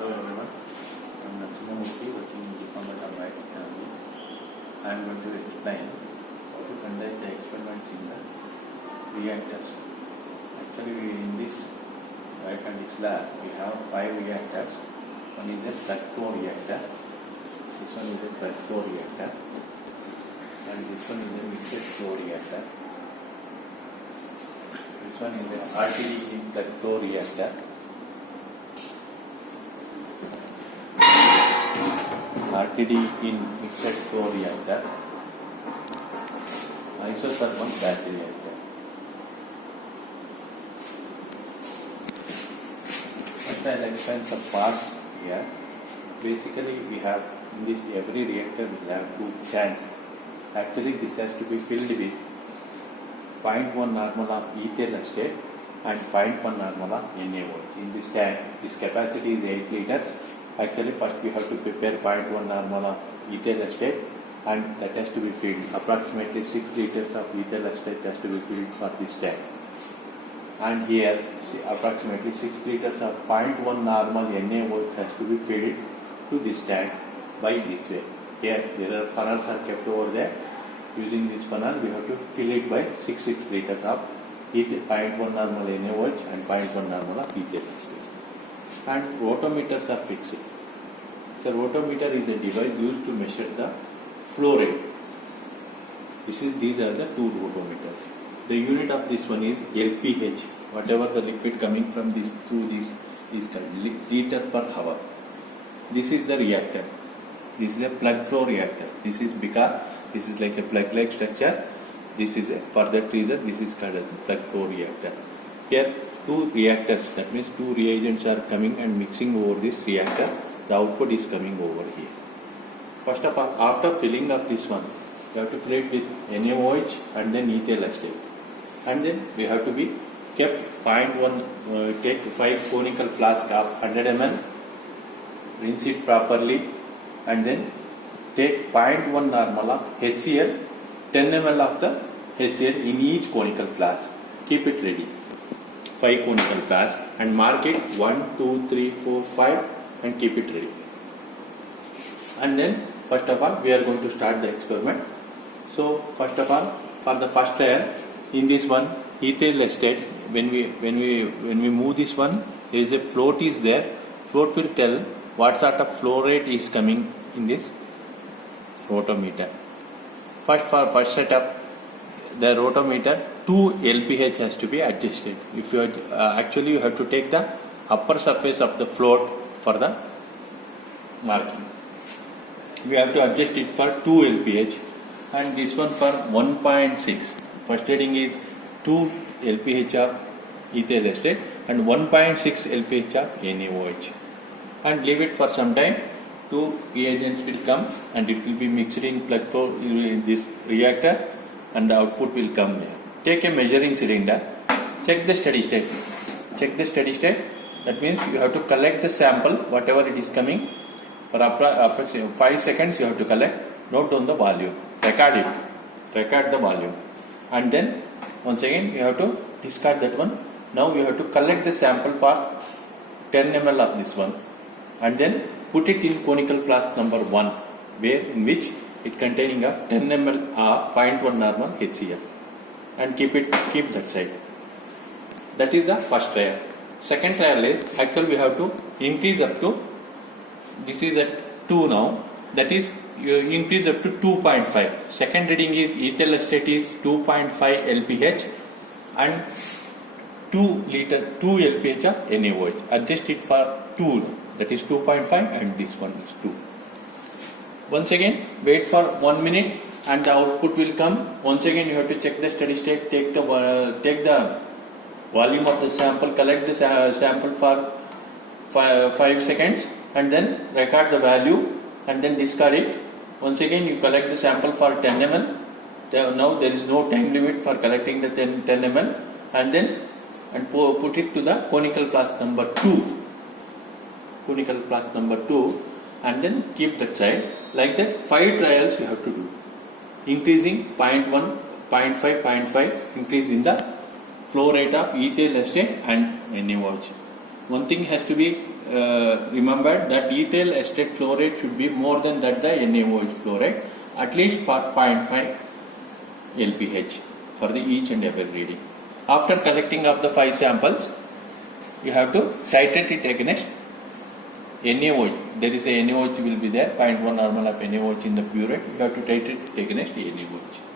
Hello everyone, I am Narasimhamurthy working in Department of Biotechnology. I am going to explain how to conduct the experiments in the reactors. Actually, in this biocondics lab, we have 5 reactors. One is a plug flow reactor, this one is a plug flow reactor, and this one is a mixed flow reactor. This one is a RTD in plug flow reactor. RTD in mixed flow reactor, isothermal batch reactor. First I will explain some parts here. Basically we have in this every reactor we have 2 tanks. Actually this has to be filled with 0.1 normal of ethyl acetate and 0.1 normal of NaOH. In this tank, this capacity is 8 liters. Actually, first we have to prepare 0.1 normal of ethyl acetate, and that has to be filled. Approximately 6 liters of ethyl acetate has to be filled for this tank. And here, approximately 6 liters of 0.1 normal NaOH has to be filled to this tank by this way. Here, there are funnels are kept over there. Using this funnel, we have to fill it by 6 liters of 0.1 normal NaOH and 0.1 normal of ethyl acetate. And rotometers are fixed. So rotometer is a device used to measure the flow rate. These are the 2 rotometers. The unit of this one is LPH. Whatever the liquid coming from this through this is called liter per hour. This is the reactor. This is a plug flow reactor. This is because this is like a plug-like structure. This is for that reason this is called as a plug flow reactor. Here 2 reactors, that means 2 reagents are coming and mixing over this reactor. The output is coming over here. First of all, after filling up this one, you have to fill it with NaOH and then ethyl acetate. And then we have to be kept 0.1, take 5 conical flask of 100 ml, rinse it properly, and then take 0.1 normal of HCl, 10 ml of the HCl in each conical flask. Keep it ready. 5 conical flask and mark it 1, 2, 3, 4, 5 and keep it ready. And then first of all we are going to start the experiment. So first of all, for the first trial, in this one ethyl acetate, when we move this one, there is a float is there. Float will tell what sort of flow rate is coming in this rotometer. First setup, the rotometer 2 LPH has to be adjusted. If you actually you have to take the upper surface of the float for the marking. We have to adjust it for 2 LPH and this one for 1.6. First reading is 2 LPH of ethyl acetate and 1.6 LPH of NaOH. And leave it for some time. 2 reagents will come and it will be mixed in plug flow in this reactor and the output will come here. Take a measuring cylinder, check the steady state. Check the steady state. That means you have to collect the sample, whatever it is coming. For approximately 5 seconds you have to collect. Note down the volume. Record it. Record the volume. And then once again you have to discard that one. Now you have to collect the sample for 10 ml of this one. And then put it in conical flask number 1, where in which it containing of 10 ml of 0.1 normal HCl. And keep that side. That is the first trial. Second trial is actually we have to increase up to, this is at 2 now, that is you increase up to 2.5. Second reading is ethyl acetate is 2.5 LPH and 2 LPH of NaOH. Adjust it for 2, that is 2.5 and this one is 2. Once again wait for 1 minute and the output will come. Once again you have to check the steady state, take the volume of the sample, collect the sample for 5 seconds and then record the value and then discard it. Once again you collect the sample for 10 ml. Now there is no time limit for collecting the 10 ml and then put it to the conical flask number 2. Conical flask number 2 and then keep that side. Like that 5 trials you have to do. Increasing 0.1, 0.5, 0.5 increase in the flow rate of ethyl acetate and NaOH. One thing has to be remembered that ethyl acetate flow rate should be more than that the NaOH flow rate, at least for 0.5 LPH for the each and every reading. After collecting of the 5 samples, you have to titrate it against NaOH. There is a NaOH will be there, 0.1 normal of NaOH in the burette. You have to titrate it against NaOH.